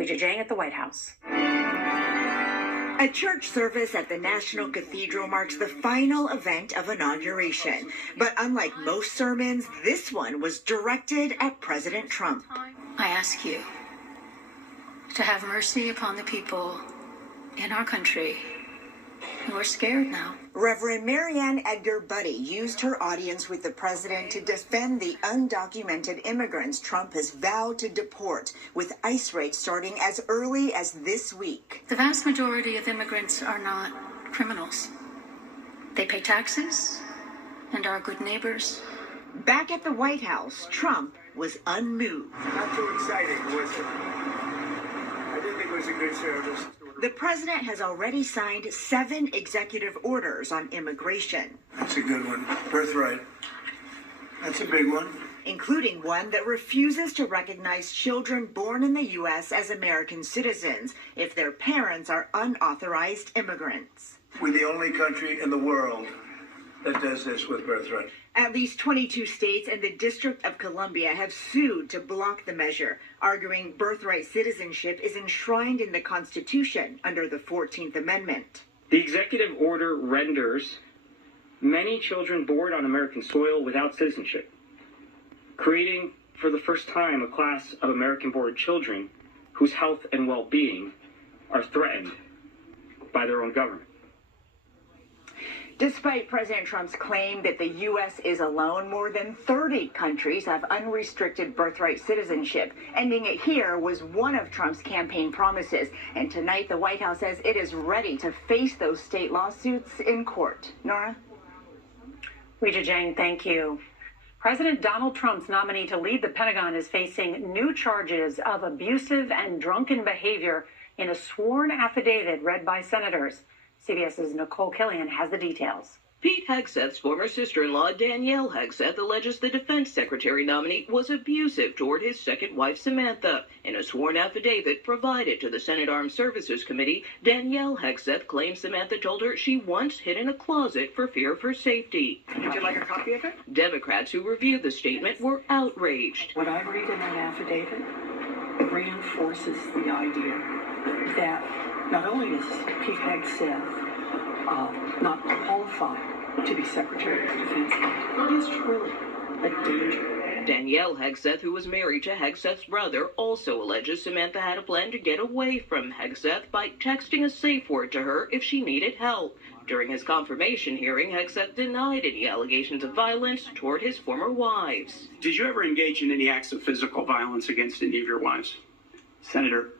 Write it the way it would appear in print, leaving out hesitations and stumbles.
Weijia Jiang at the White House. A church service at the National Cathedral marks the final event of inauguration. But unlike most sermons, this one was directed at President Trump. I ask you to have mercy upon the people in our country who are scared now. Reverend Marianne Edgar Buddy used her audience with the president to defend the undocumented immigrants Trump has vowed to deport, with ICE raids starting as early as this week. The vast majority of immigrants are not criminals. They pay taxes and are good neighbors. Back at the White House, Trump was unmoved. Not too exciting, was it? I didn't think it was a good service. The president has already signed 7 executive orders on immigration. That's a good one. Birthright. That's a big one. Including one that refuses to recognize children born in the U.S. as American citizens if their parents are unauthorized immigrants. We're the only country in the world that does this with birthright. At least 22 states and the District of Columbia have sued to block the measure, arguing birthright citizenship is enshrined in the Constitution under the 14th Amendment. The executive order renders many children born on American soil without citizenship, creating for the first time a class of American-born children whose health and well-being are threatened by their own government. Despite President Trump's claim that the U.S. is alone, more than 30 countries have unrestricted birthright citizenship. Ending it here was one of Trump's campaign promises. And tonight, the White House says it is ready to face those state lawsuits in court. Nora? Weijia Jiang, thank you. President Donald Trump's nominee to lead the Pentagon is facing new charges of abusive and drunken behavior in a sworn affidavit read by senators. CBS's Nicole Killian has the details. Pete Hegseth's former sister-in-law, Danielle Hegseth, alleges the defense secretary nominee was abusive toward his second wife, Samantha. In a sworn affidavit provided to the Senate Armed Services Committee, Danielle Hegseth claims Samantha told her she once hid in a closet for fear of her safety. Would you like a copy of it? Democrats who reviewed the statement were outraged. What I read in that affidavit reinforces the idea that not only is Pete Hegseth not qualified to be Secretary of Defense, he is truly a danger. Danielle Hegseth, who was married to Hegseth's brother, also alleges Samantha had a plan to get away from Hegseth by texting a safe word to her if she needed help. During his confirmation hearing, Hegseth denied any allegations of violence toward his former wives. Did you ever engage in any acts of physical violence against any of your wives? Senator